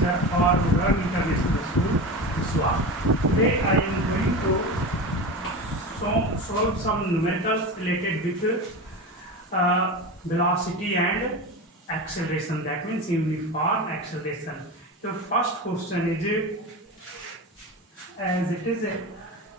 teacher or Udharan International School, Viswa. Today I am going to solve some numericals related with velocity and acceleration. That means uniform acceleration. The first question is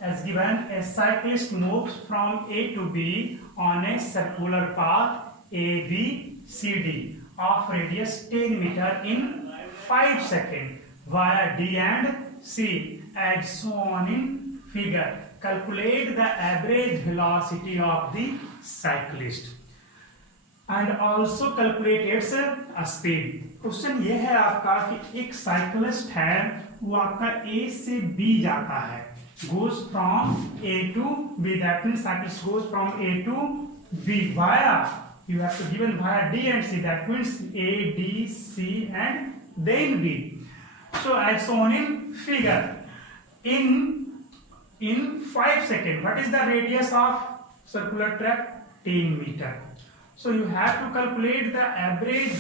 as given: a cyclist moves from A to B on a circular path ABCD of radius 10 meter in 5 seconds via D and C as shown in figure. Calculate the average velocity of the cyclist and also calculate its speed. Question ये है आपका कि एक cyclist है, वो आपका A से B जाता है, goes from A to B. That means cyclist goes from A to B via, you have to given via D and C. That means A, D, C and then B. So as shown in figure, in 5 seconds, what is the radius of circular track? 10 meter. So you have to calculate the average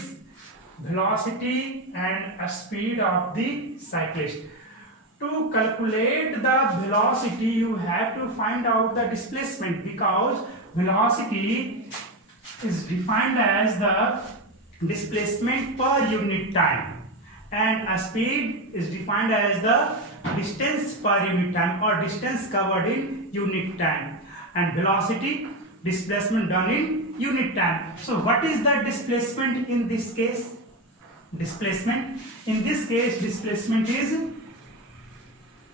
velocity and speed of the cyclist. To calculate the velocity, you have to find out the displacement, because velocity is defined as the displacement per unit time, and a speed is defined as the distance per unit time or distance covered in unit time, and velocity displacement done in unit time. So what is the displacement in this case? Displacement in this case, displacement is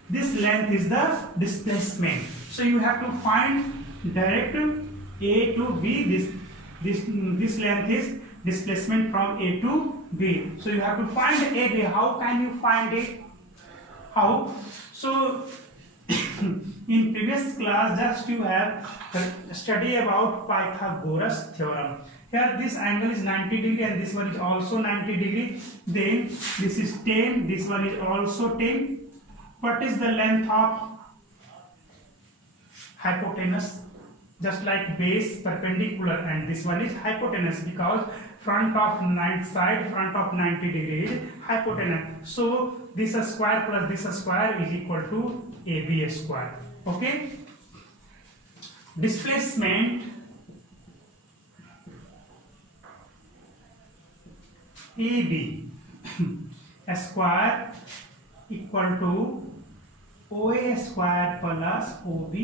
this length is the displacement. So you have to find direct A to B. This length is displacement from A to B. So you have to find AB. How can you find it? How? So in previous class, just you have study about Pythagoras theorem. Here this angle is 90 degree and this one is also 90 degree. Then this is 10. This one is also 10. What is the length of hypotenuse? Just like base perpendicular, and this one is hypotenuse, because front of 90 degree is hypotenuse. So this square plus this square is equal to AB square. Okay. Displacement AB square equal to OA square plus OB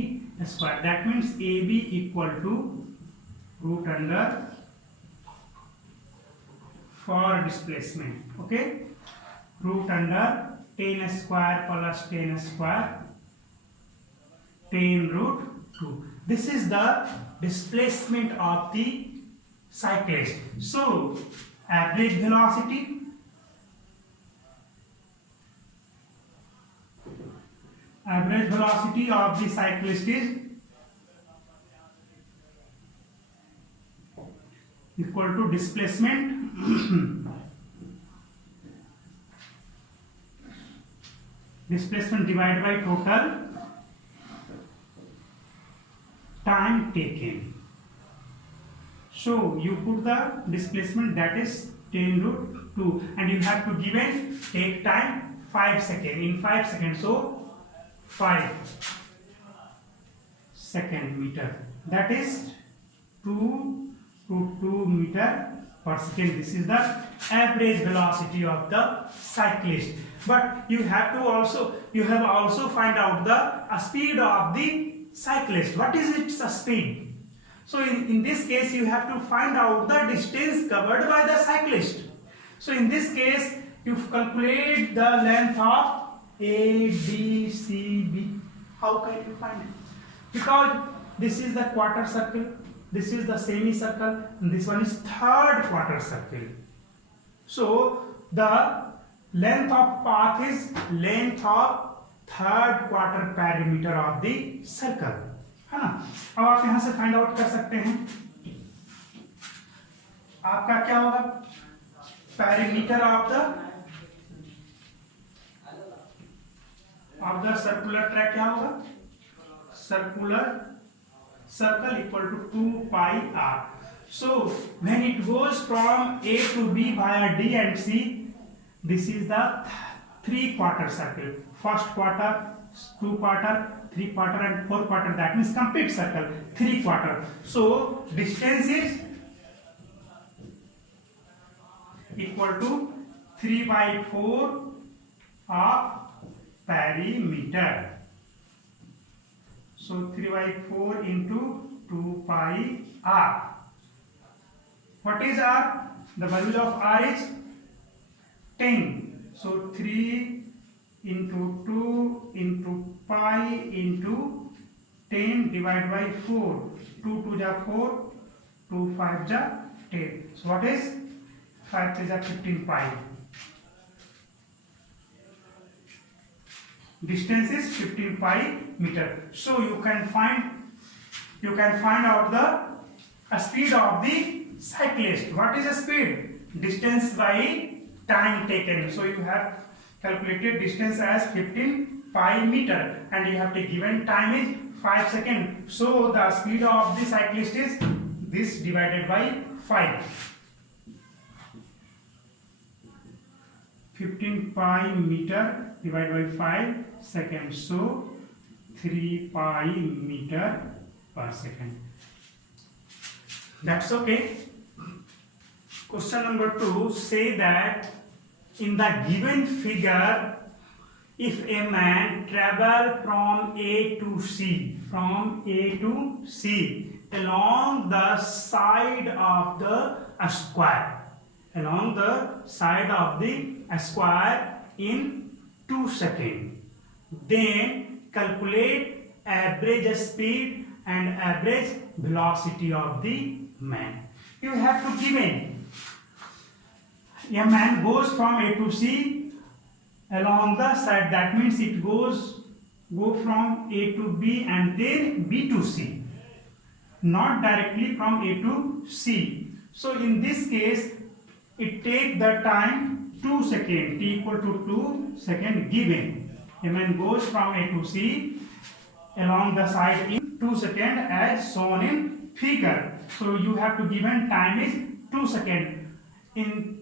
square. That means AB equal to root under for displacement. Okay, root under 10 square plus 10 square 10 root 2. This is the displacement of the cyclist. So average velocity of the cyclist is equal to displacement divided by total time taken. So you put the displacement, that is 10 root 2, and you have to take time 5 seconds. In 5 seconds, so 5 second meter, that is 2 root 2 meter per second. This is the average velocity of the cyclist. But you have also find out the speed of the cyclist. What is its speed? So in this case, you have to find out the distance covered by the cyclist. So in this case, you calculate the length of ADCB. How can you find it? Because this is the quarter circle, this is the semicircle, and this one is third quarter circle. So the length of path is length of third quarter perimeter of the circle, है ना. अब आप यहां से find out कर सकते हैं. आपका क्या होगा? Perimeter of the circular track क्या होगा? Circular circle equal to 2 pi r. So when it goes from A to B via D and C, This is the 3-quarter circle. First quarter, 2 quarter, 3 quarter and 4 quarter. That means complete circle. 3 quarter. So distance is equal to 3/4 of perimeter. So 3/4 into 2 pi r. What is r? The value of r is 10. So 3 into 2 into pi into 10 divided by 4. 2 2 ja 4, 2 5 ja 10. So what is 5 3 ja 15 pi. Distance is 15 pi meter. So you can find out the speed of the cyclist. What is the speed? Distance by time taken. So you have calculated distance as 15 pi meter and you have the given time is 5 seconds. So the speed of the cyclist is this divided by 5. 15 pi meter divided by 5 seconds. So 3 pi meter per second. That's okay. Question number 2, say that in the given figure, if a man travel from A to C, along the side of the square, in 2 seconds, then calculate average speed and average velocity of the man. You have to give a man goes from A to C along the side. That means it go from A to B and then B to C, not directly from A to C. So in this case, it take the time 2 seconds, t equal to 2 seconds given. A man goes from A to C along the side in 2 seconds as shown in figure. So you have to given time is 2 seconds.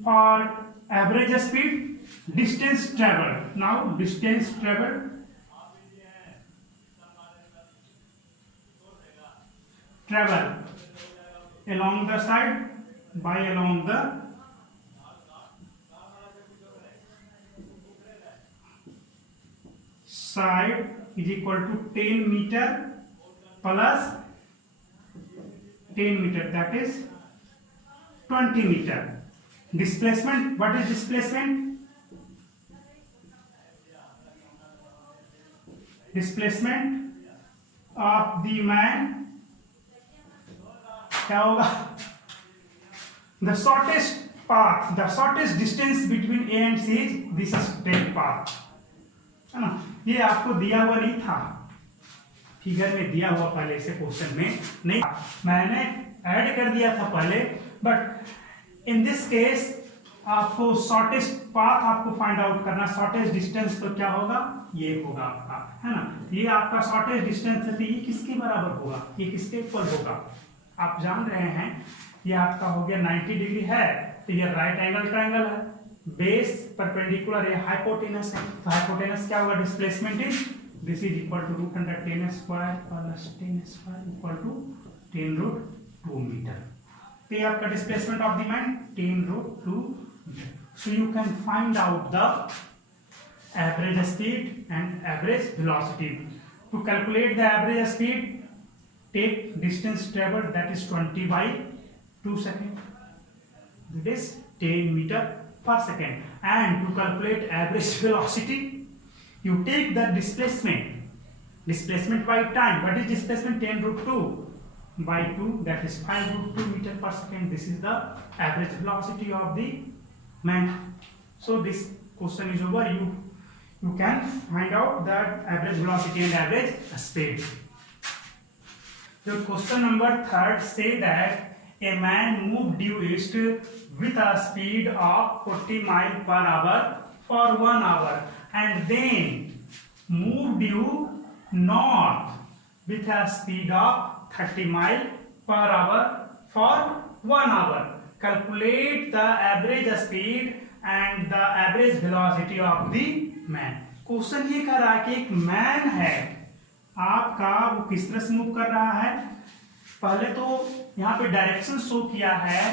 For average speed, distance traveled. Now distance traveled along the side by along the side is equal to 10 meter plus 10 meter, that is 20 meter. Displacement, what is displacement? Displacement of the man क्या होगा? The shortest path, the shortest distance between A and C is this straight path, है ना? ये आपको दिया हुआ नहीं था, फिगर में दिया हुआ पहले से क्वेश्चन में नहीं, मैंने ऐड कर दिया था पहले, बट इन दिस केस आपको शॉर्टेस्ट पाथ आपको फाइंड आउट करना, शॉर्टेस्ट डिस्टेंस तो क्या होगा, ये होगा आपका, है ना? ये आपका शॉर्टेस्ट डिस्टेंस है, तो ये किसके बराबर होगा, ये किसके इक्वल होगा? आप जान रहे हैं ये आपका हो गया 90 डिग्री है, तो ये राइट एंगल ट्रायंगल है, बेस परपेंडिकुलर, ये हाइपोटेनस है, तो हाइपोटेनस क्या होगा? Displacement is this is equal to √10 square plus 10 square equal to 10√2 metre. तो ये आपका displacement of the man 10√2 metre. So you can find out the average speed and average velocity. To calculate the average speed, take distance traveled, that is 20 by 2 seconds, that is 10 meter per second. And to calculate average velocity, you take the displacement by time. What is displacement? 10√2 by 2, that is 5√2 meter per second. This is the average velocity of the man. So this question is over. You can find out that average velocity and average speed. The question number 3 say that a man moved due east with a speed of 40 miles per hour for 1 hour and then moved due north with a speed of 30 miles per hour for 1 hour. Calculate the average speed and the average velocity of the man. Question ये कर रहा है कि एक man है आपका, वो किस तरह से मूव कर रहा है। पहले तो यहाँ पे डायरेक्शन शो किया है,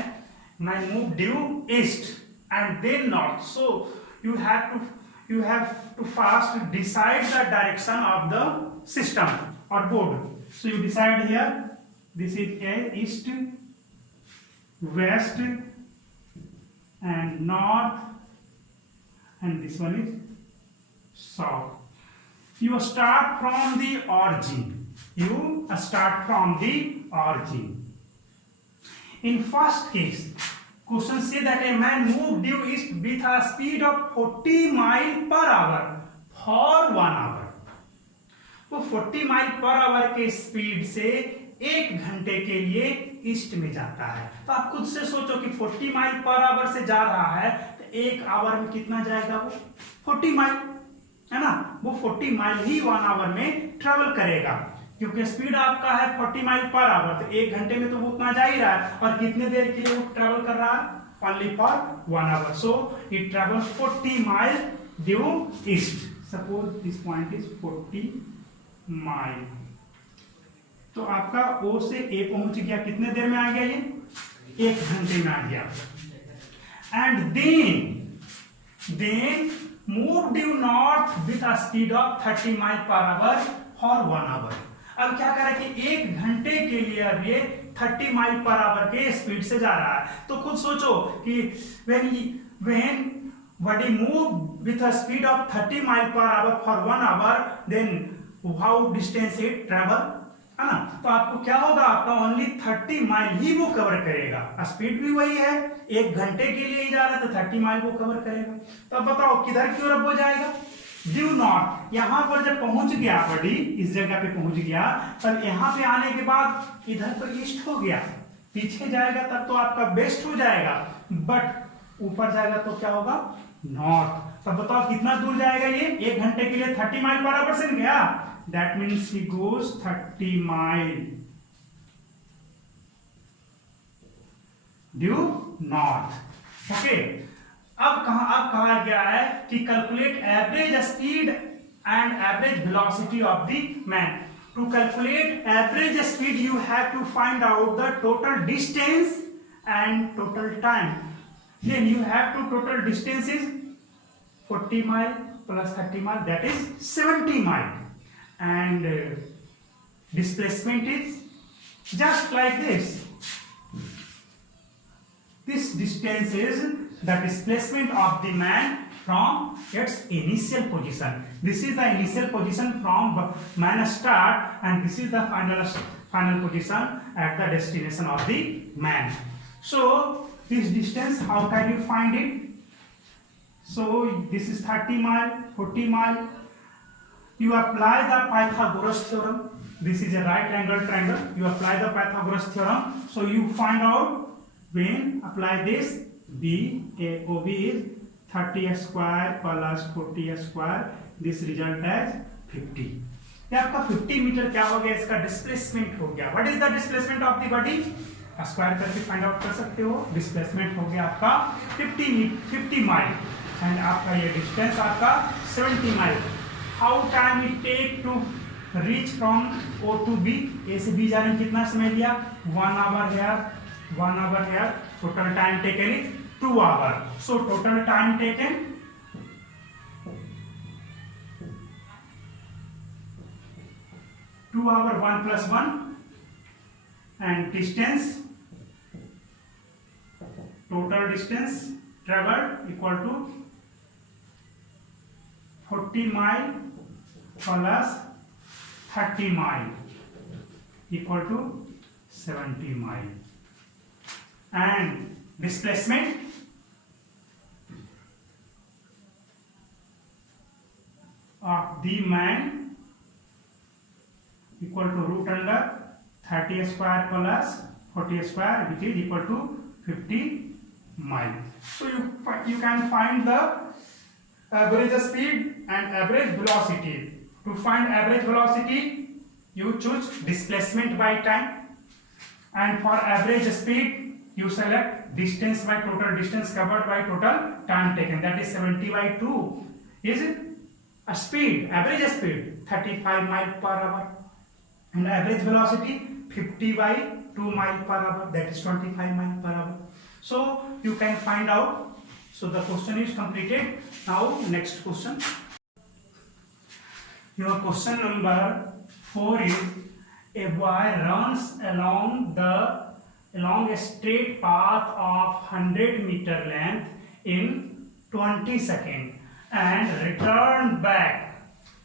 my move due east and then north, so you have to first decide the direction of the system or board. So you decide here, this is a east, west and north, and this one is south. You start from the origin. You start from the origin. In first case, question say that a man moved due east with a speed of 40 miles per hour for 1 hour. वो 40 mile per our के speed से 1 घंटे के लिए east में जाता है। तो आप खुद से सोचो कि 40 माइल पर आवर से जा रहा है तो 1 आवर में कितना जाएगा, वो 40 माइल है ना। वो 40 माइल ही 1 आवर में ट्रेवल करेगा, क्योंकि स्पीड आपका है 40 माइल पर आवर, तो 1 घंटे में तो वो उतना जा ही रहा है। और कितने देर के लिए वो ट्रेवल कर रहा है, only for 1 hour. So it travels 40 mile due east. Suppose this point is 40 mile, तो आपका O से A पहुंच गया, कितने देर में आ गया, ये 1 घंटे में आ गया। And then move due north with a speed of 30 mile per hour for 1 hour. अब क्या करें कि 1 घंटे के लिए अब ये 30 माइल पर आवर के स्पीड से जा रहा है। तो खुद सोचो कि when body move with a speed of 30 mile per hour for 1 hour, then how distance it travel, है ना। तो आपको क्या होगा, आपका ओनली 30 माइल ही वो कवर करेगा। स्पीड भी वही है, 1 घंटे के लिए ही जा रहा है तो 30 माइल वो कवर करेगा। तो अब बताओ किधर की ओर वो जाएगा, ड्यू नॉर्थ। यहां पर जब पहुंच गया बॉडी, इस जगह पे पहुंच गया, तब यहां पे आने के बाद इधर तो ईस्ट हो गया, पीछे जाएगा तब तो आपका वेस्ट हो जाएगा, बट ऊपर जाएगा तो क्या होगा, नॉर्थ। तब बताओ कितना दूर जाएगा ये, 1 घंटे के लिए 30 माइल पर आवर से गया, that means he goes 30 mile due north. Okay, अब कहा गया है कि calculate average speed and average velocity of the man. To calculate average speed you have to find out the total distance and total time. Then you have to total distance is 40 mile plus 30 mile, that is 70 mile, and displacement is just like this. This distance is the displacement of the man from its initial position. This is the initial position from man start, and this is the final position at the destination of the man. So this distance, how can you find it? So this is 30 mile, 40 mile. You apply the Pythagoras theorem. This is a right angle triangle. You apply the Pythagoras theorem. So you find out, when apply this, BAOB is 30 square plus 40 square. This result as 50. ये आपका 50 metre क्या हो गया, इसका displacement हो गया। What is the displacement of the body? Square करके find out कर सकते हो। डिस्प्लेसमेंट हो गया आपका 50 माइल, एंड आपका ये डिस्टेंस आपका 70 mile. How time it take to reach from O to B? A से B जाने में कितना समय लिया, 1 hour here. Total time taken is 2 hour. So total time taken 2 hour 1 + 1, and distance, total distance traveled equal to 40 mile plus 30 mile equal to 70 mile, and displacement of the man equal to root under 30 square plus 40 square, which is equal to 50 mile. So you can find the average speed and average velocity. To find average velocity, you choose displacement by time, and for average speed you select distance by total distance covered by total time taken, that is 70 by 2 is a speed, average speed 35 mile per hour, and average velocity 50 by 2 mile per hour, that is 25 mile per hour. So you can find out. So the question is completed. Now next question. Your question number 4 is, a boy runs along a straight path of 100-meter length in 20 seconds and return back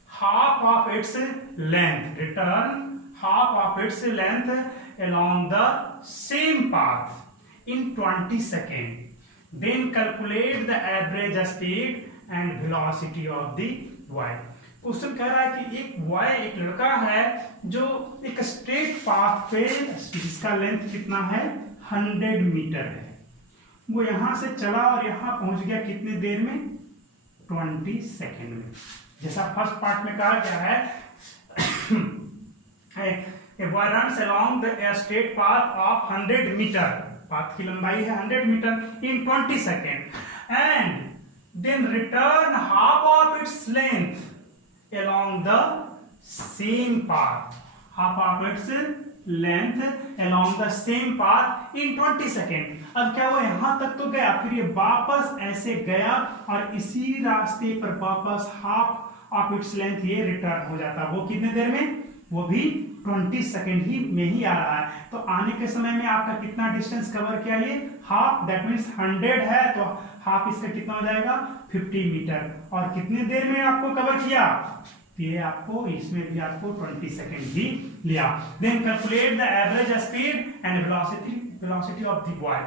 half of its length. Return half of its length along the same path in 20 seconds. Then calculate the average speed and velocity of the boy. Question कह रहा है कि एक boy, एक लड़का है जो एक स्ट्रेट पाथ पे, जिसका लेंथ कितना है 100 मीटर है, वो यहां से चला और यहां पहुंच गया कितने देर में 20 सेकेंड में। जैसा फर्स्ट पार्ट में कहा गया है, a boy runs along the straight path of 100 meter, path की लंबाई है 100 metre in 20 seconds, and then return half of its length along the same path, half of its length along the same path in 20 seconds. अब क्या हुआ, यहां तक तो गया, फिर ये वापस ऐसे गया और इसी रास्ते पर वापस हाफ ऑफ इट्स लेंथ ये रिटर्न हो जाता। वो कितने देर में, वो भी 20 सेकेंड ही में ही आ रहा है। तो आने के समय में आपका कितना डिस्टेंस कवर किया, ये हाफ, दैट मीन्स 100 है तो हाफ इसका कितना हो जाएगा 50 मीटर, और कितने देर में आपको कवर किया, ये आपको इसमें भी आपको 20 सेकेंड ही लिया। Then calculate the average speed and velocity of the boy.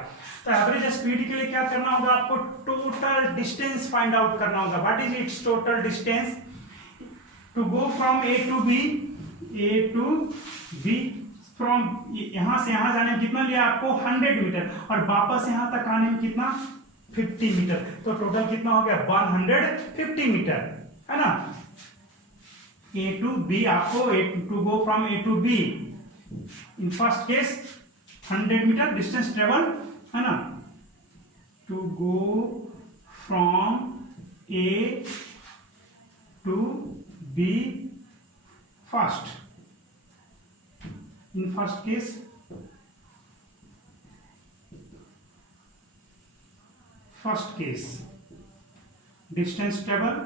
तो एवरेज स्पीड के लिए क्या करना होगा, आपको टोटल डिस्टेंस फाइंड आउट करना होगा। What is its total distance to go from A to B, फ्रॉम यहां से यहां जाने में कितना लिया आपको 100 मीटर, और वापस यहां तक आने में कितना 50 मीटर, तो टोटल कितना हो गया 150 मीटर, है ना। A to B, आपको to go from A to B, in first case 100 metre distance travel, है ना, to go from A to B first, in first case distance travel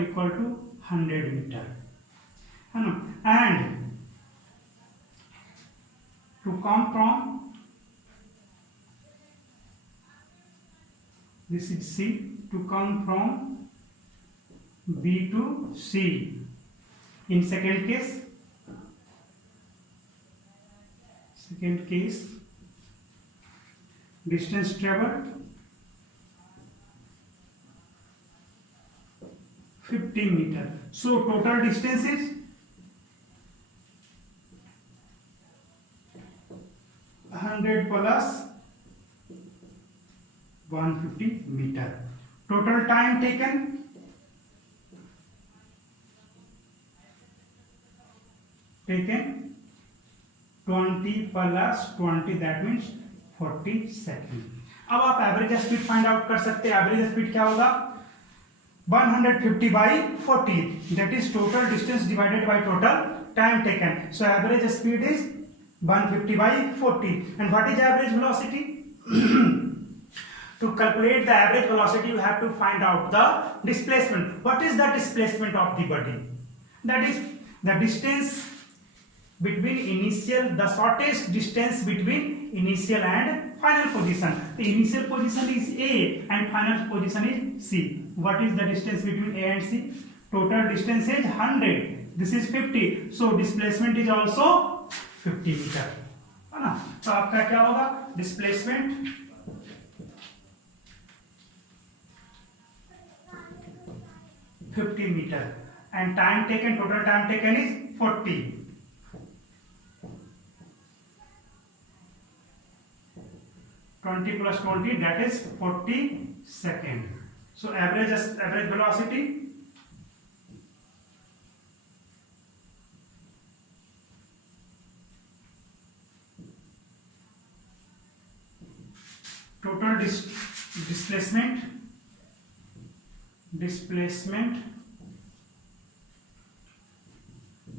equal to 100 metre, है ना, and to come from, this is C, to come from B to C, in second case distance traveled 50 meter, so total distance is 100 plus 150 meter. Total time taken 20 plus 20, that means 40 second. अब आप average speed find out कर सकते हैं। Average speed क्या होगा 150 by 40, that is total distance divided by total time taken. So average speed is 150 by 40. And what is average velocity? To calculate the average velocity, you have to find out the displacement. What is the displacement of the body? That is the distance between the shortest distance between initial and final position. The initial position is A and final position is C. What is the distance between A and C? Total distance is 100. This is 50. So displacement is also 50 meter, है ना। तो आपका क्या होगा displacement 50 meter, and time taken, total time taken is 40. 20 plus 20, that is 40 second. So average velocity displacement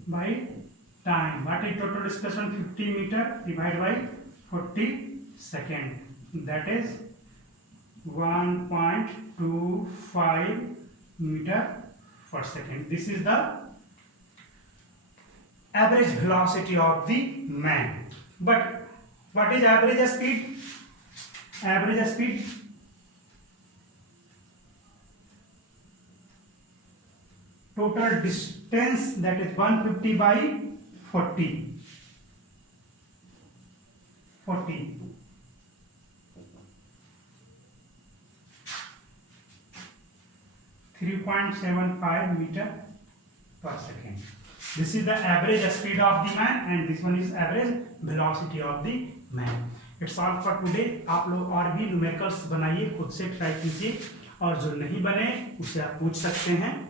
by time. What is total displacement? 50 meter divided by 40 second, that is 1.25 meter per second. This is the average velocity of the man. But what is average speed? Average speed total distance, that is 150 by 40. 3.75 meter per second. This is the average speed of the man and this one is average velocity of the man. It's all for today. आप लोग और भी numericals बनाइए, खुद से try कीजिए और जो नहीं बने उसे आप पूछ सकते हैं।